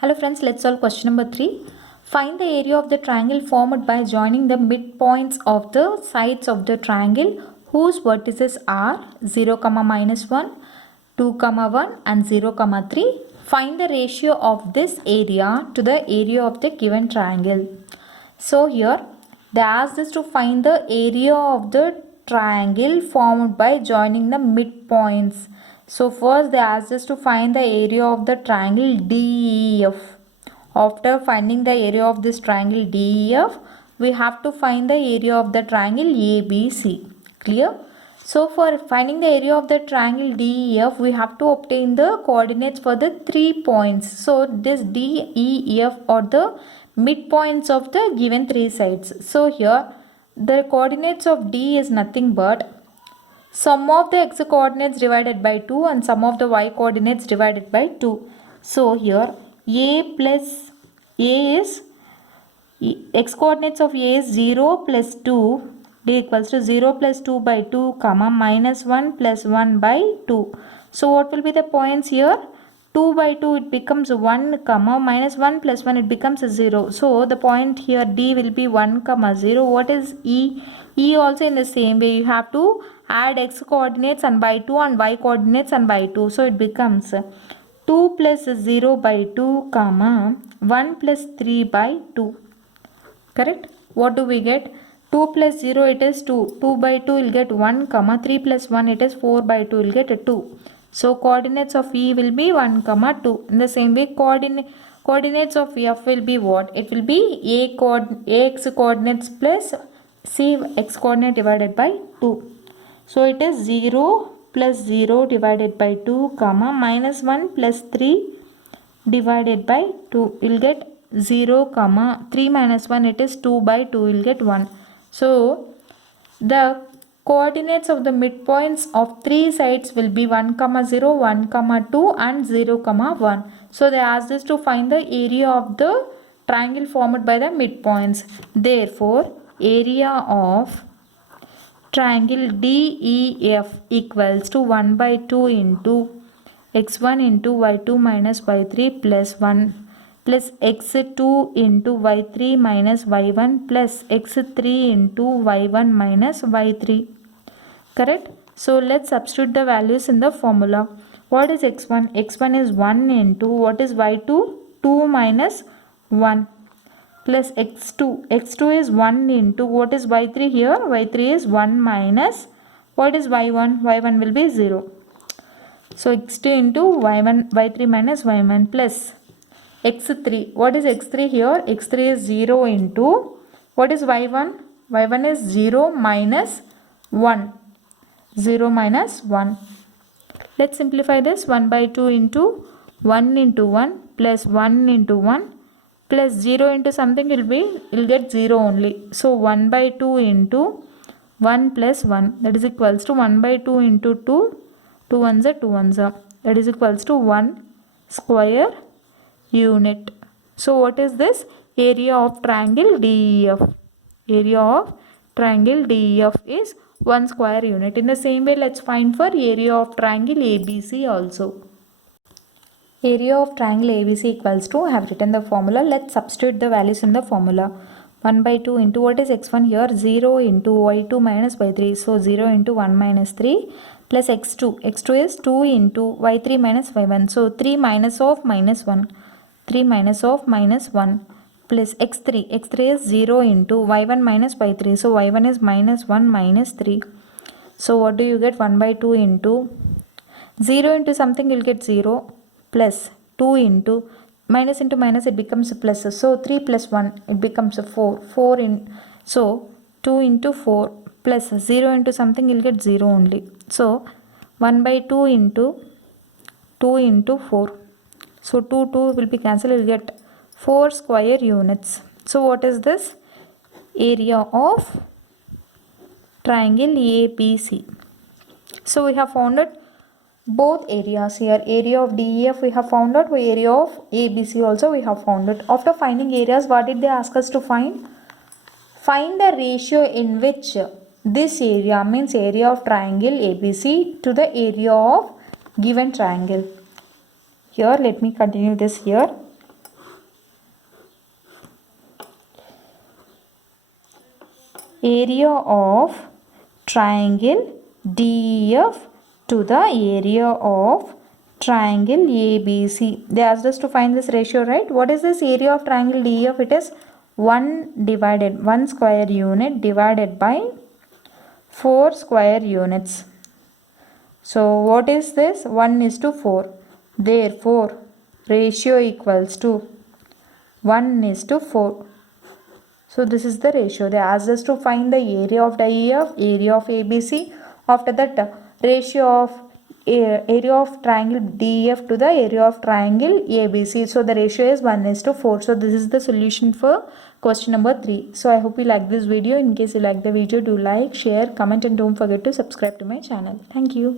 Hello friends, let's solve question number 3. Find the area of the triangle formed by joining the midpoints of the sides of the triangle whose vertices are 0, -1, 2, 1 and 0, 3. Find the ratio of this area to the area of the given triangle. So here they asked us to find the area of the triangle formed by joining the midpoints. So first they asked us to find the area of the triangle DEF. After finding the area of this triangle DEF, we have to find the area of the triangle ABC. Clear? So for finding the area of the triangle DEF, we have to obtain the coordinates for the 3 points. So this DEF are the midpoints of the given 3 sides. So here the coordinates of D is nothing but sum of the x coordinates divided by 2 and sum of the y coordinates divided by 2. So here a plus a is x coordinates of a is 0 plus 2 d equals to 0 plus 2 by 2 comma minus 1 plus 1 by 2. So what will be the points here? 2 by 2 it becomes 1 comma minus 1 plus 1 it becomes 0. So the point here D will be 1 comma 0. What is E? E also in the same way you have to add x coordinates and by 2 and y coordinates and by 2. So it becomes 2 plus 0 by 2 comma 1 plus 3 by 2. Correct? What do we get? 2 plus 0 it is 2. 2 by 2 will get 1 comma 3 plus 1 it is 4 by 2 will get 2. So coordinates of E will be 1 comma 2. In the same way coordinates of F will be what? It will be Ax coordinates plus C x coordinate divided by 2. So it is 0 plus 0 divided by 2 comma minus 1 plus 3 divided by 2. You will get 0 comma 3 minus 1 it is 2 by 2 will get 1. So the coordinates of the midpoints of 3 sides will be 1 comma 0, 1 comma 2 and 0 comma 1. So they asked us to find the area of the triangle formed by the midpoints. Therefore area of triangle DEF equals to 1 by 2 into x1 into y2 minus y3 plus 1 plus x2 into y3 minus y1 plus x3 into y1 minus y3. Correct? So let's substitute the values in the formula. What is x1? x1 is 1 into what is y2? 2 minus 1 plus x2. x2 is 1 into what is y3 here? y3 is 1 minus what is y1? y1 will be 0. So x2 into y1 y3 minus y1 plus x3. What is x3 here? x3 is 0 into what is y1? y1 is 0 minus 1. 0 minus 1. Let's simplify this. 1 by 2 into 1 into 1 plus 1 into 1 plus 0 into something will get 0 only. So 1 by 2 into 1 plus 1 that is equals to 1 by 2 into 2. 2 ones are 2 ones are that is equals to 1 square unit. So what is this? Area of triangle DEF. Area of triangle DEF is 1 square unit. In the same way let's find for area of triangle ABC also. Area of triangle ABC equals to, I have written the formula. Let's substitute the values in the formula. 1 by 2 into what is x1 here? 0 into y2 minus y3. So 0 into 1 minus 3 plus x2. x2 is 2 into y3 minus y1. So 3 minus of minus 1. 3 minus of minus 1 plus x3. x3 is 0 into y1 minus y3. So y1 is minus 1 minus 3. So what do you get? 1 by 2 into 0 into something you'll get 0 plus 2 into minus into minus it becomes a plus. So 3 plus 1 it becomes a 4. 4 in so 2 into 4 plus 0 into something you'll get 0 only. So 1 by 2 into 2 into 4. So 2 will be cancelled. You'll get 4 square units. So what is this? Area of triangle ABC. So we have found it both areas here. Area of DEF we have found out. Area of ABC also we have found it. After finding areas, what did they ask us to find? Find the ratio in which this area means area of triangle ABC to the area of given triangle. Here let me continue this here. area of triangle DEF to the area of triangle ABC. They asked us to find this ratio, right? What is this area of triangle DEF? It is 1 square unit divided by 4 square units. So what is this? 1:4. Therefore, ratio equals to 1:4. So this is the ratio. They asked us to find the area of DEF, area of ABC. After that, ratio of area of triangle DEF to the area of triangle ABC. So the ratio is 1:4. So this is the solution for question number 3. So I hope you like this video. In case you like the video, do like, share, comment and don't forget to subscribe to my channel. Thank you.